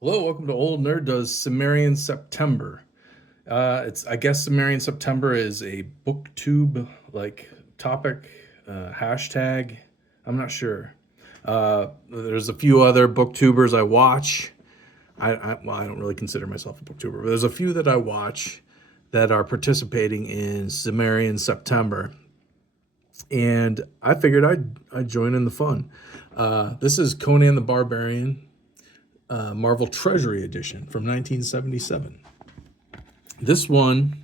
Hello, welcome to Old Nerd Does Cimmerian September. I guess Cimmerian September is a booktube like topic, hashtag. I'm not sure. There's a few other booktubers I watch. Well, I don't really consider myself a booktuber, but there's a few that I watch that are participating in Cimmerian September, and I figured I'd join in the fun. This is Conan the Barbarian, Marvel Treasury Edition from 1977. This one,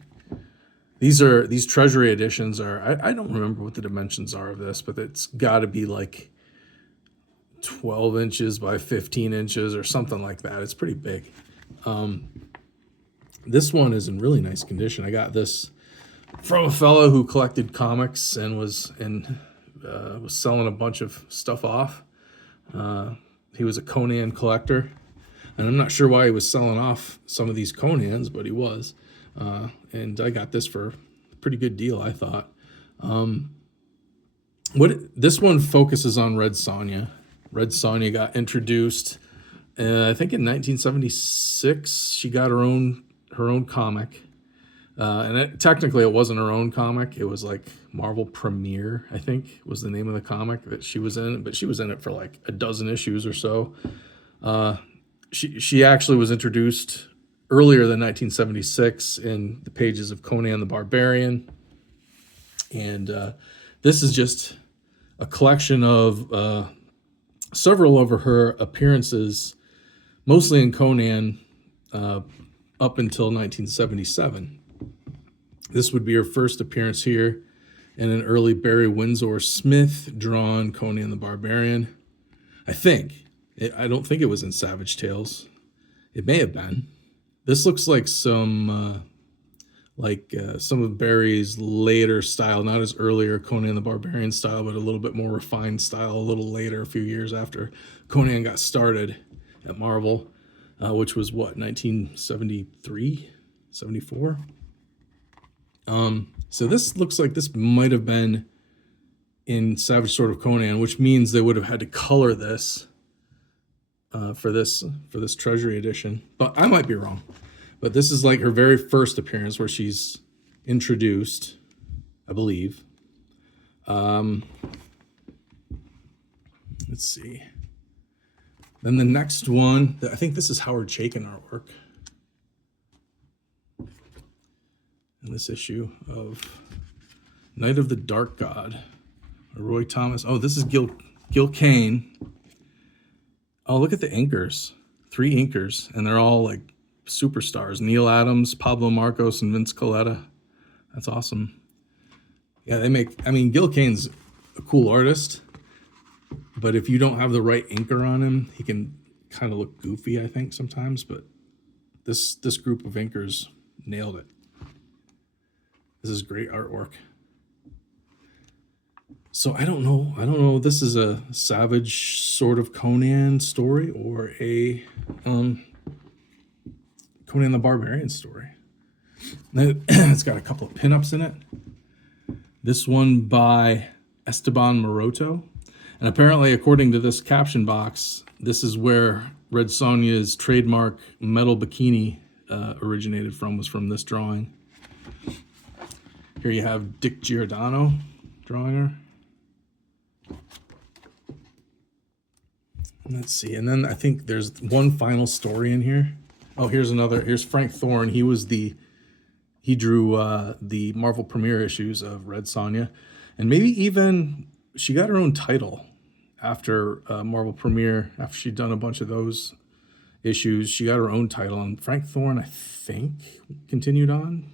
these Treasury editions are. I don't remember what the dimensions are of this, but it's got to be like 12 inches by 15 inches or something like that. It's pretty big. This one is in really nice condition. I got this from a fellow who collected comics and was selling a bunch of stuff off. He was a Conan collector, and I'm not sure why he was selling off some of these Conans, but he was. And I got this for a pretty good deal, I thought. This one focuses on Red Sonja. Red Sonja got introduced, I think in 1976. She got her own comic. Technically, it wasn't her own comic. It was like Marvel Premiere, I think, was the name of the comic that she was in. But she was in it for like a dozen issues or so. She actually was introduced earlier than 1976 in the pages of Conan the Barbarian. And this is just a collection of several of her appearances, mostly in Conan, up until 1977. This would be her first appearance here in an early Barry Windsor Smith drawn Conan the Barbarian. I don't think it was in Savage Tales. It may have been. This looks like some of Barry's later style, not as earlier Conan the Barbarian style, but a little bit more refined style, a little later, a few years after Conan got started at Marvel, which was what, 1973, 74? So this looks like this might have been in Savage Sword of Conan, which means they would have had to color this for this Treasury edition. But I might be wrong. But this is like her very first appearance where she's introduced, I believe. Let's see. Then the next one, I think this is Howard Chaykin artwork. In this issue of Night of the Dark God, Roy Thomas. Oh, this is Gil Kane. Oh, look at the inkers. 3 inkers, and they're all like superstars. Neil Adams, Pablo Marcos, and Vince Colletta. That's awesome. Yeah, Gil Kane's a cool artist, but if you don't have the right inker on him, he can kind of look goofy, I think, sometimes. But this group of inkers nailed it. This is great artwork. So I don't know. This is a Savage Sword of Conan story or a Conan the Barbarian story. It's got a couple of pinups in it. This one by Esteban Maroto. And apparently, according to this caption box, this is where Red Sonja's trademark metal bikini originated from, was from this drawing. Here you have Dick Giordano drawing her. Let's see. And then I think there's one final story in here. Oh, here's Frank Thorne. He drew the Marvel Premiere issues of Red Sonja. And maybe even she got her own title after Marvel Premiere. After she'd done a bunch of those issues, she got her own title. And Frank Thorne, I think, continued on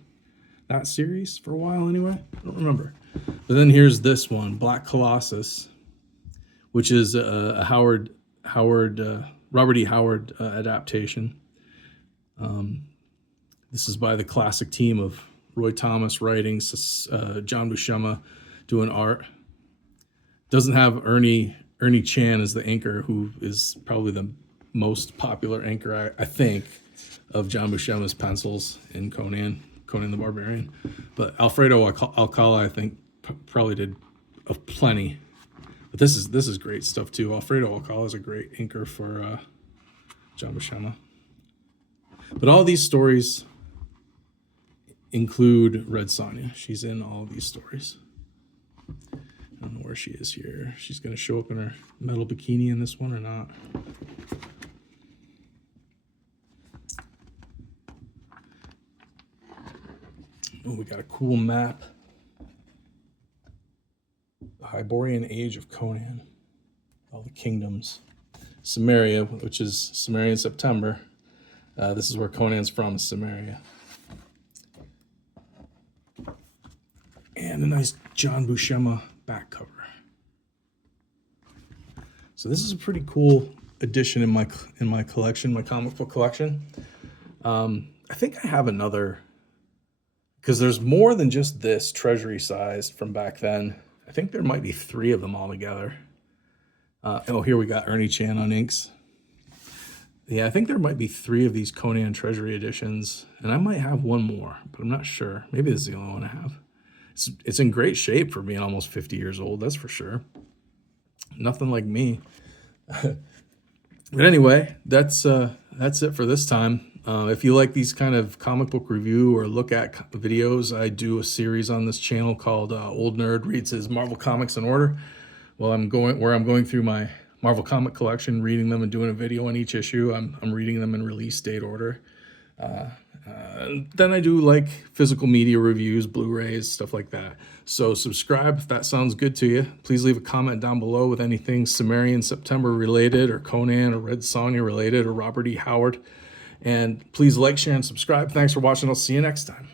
that series for a while anyway. I don't remember. But then here's this one, Black Colossus, which is a Robert E. Howard adaptation. This is by the classic team of Roy Thomas writing, John Buscema doing art. Doesn't have Ernie Chan as the inker, who is probably the most popular inker, I think, of John Buscema's pencils in Conan the Barbarian. But Alfredo Alcala, I think, probably did plenty. But this is great stuff too. Alfredo Alcala is a great inker for John Buscema. But all these stories include Red Sonja. She's in all these stories. I don't know where she is here. She's going to show up in her metal bikini in this one or not. Oh, we got a cool map. The Hyborian Age of Conan. All the kingdoms. Cimmeria, which is Cimmerian September. This is where Conan's from, Cimmeria. And a nice John Buscema back cover. So this is a pretty cool addition in my collection, my comic book collection. I think I have another, because there's more than just this treasury size from back then. I think there might be 3 of them all together. Oh, here we got Ernie Chan on inks. Yeah, I think there might be 3 of these Conan treasury editions, and I might have one more, but I'm not sure. Maybe this is the only one I have. It's in great shape for being almost 50 years old, that's for sure. Nothing like me. But anyway, that's it for this time. If you like these kind of comic book review or look at videos, I do a series on this channel called Old Nerd Reads His Marvel Comics in Order. Well, I'm going through my Marvel comic collection, reading them and doing a video on each issue. I'm reading them in release date order. Then I do like physical media reviews, Blu-rays, stuff like that. So subscribe if that sounds good to you. Please leave a comment down below with anything Cimmerian September related, or Conan, or Red Sonja related, or Robert E. Howard. And please like, share, and subscribe. Thanks for watching. I'll see you next time.